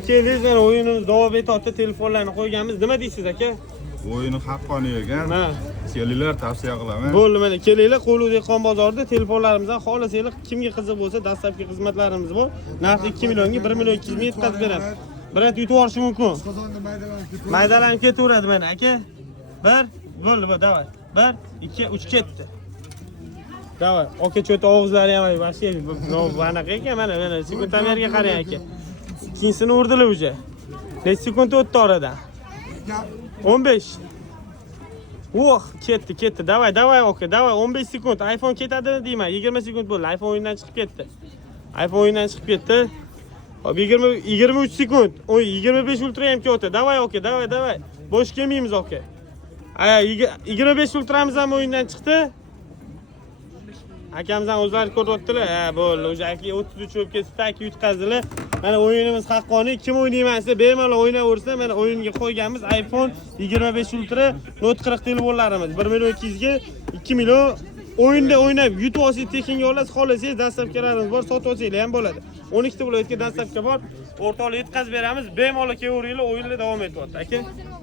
Keldingiz, mana o'yinimiz davom etyapti. Telefonlarni qo'yganmiz. Nima deysiz aka? O'yini haqqoniy ekan. Ha. Kelinglar, tavsiya qilaman. Bo'ldi, mana kelinglar. Qo'lli dehqon bozorida telefonlarimizdan xohlasanglar, kimga qiziq bo'lsa, dastlabki xizmatlarimiz bor. Narxi 2 millionga 1 million 200 ming yetkazib beramiz. Birat yutib olish mumkin. Maydalanib ketaveradi mana aka. 1 bo'ldi, davay. 1 2 3 ketdi. Davay. Aka cho'ta og'izlari ham вообще anaqa ekan, mana sekundamlarga qarang aka. İkincisini urdilar uje. Necha sekund o'tdi oradan? 15. Oh, ketdi. Davay aka, davay. 15 sekund. iPhone ketadi deyman. 20 sekund bo'ldi. iPhone o'yindan chiqib ketdi. iPhone o'yindan chiqib ketdi. Hop 23 sekund. 25 ultra ham ketdi. Davay aka, davay. Bo'sh kelmaymiz aka. 25 ultramiz ham o'yindan chiqdi. Akamizdan o'zlari ko'ryaptilar. Ha, bo'ldi. O'sha aka 33 bo'lib ketdi, aka yutqazdilar. Mana o'yinimiz haqqoniy. Kim o'ynayman desa, bemalol o'ynaversa, mana o'yinga qo'yganmiz iPhone 25 Ultra Note 40 telefonlarimiz. 1 million 200 ga 2 million o'yinda o'ynab yutib olsangiz, tekinga olasiz, xohlasangiz dastlabkilarimiz bor, sotib olsangiz ham bo'ladi. 12 ta viloyatga dastlabki bor. O'rtoqlik yetkazib beramiz. Bemalol kelaveringlar, o'yinlar davom etyapti, aka.